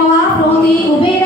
मवा प्रोति उभे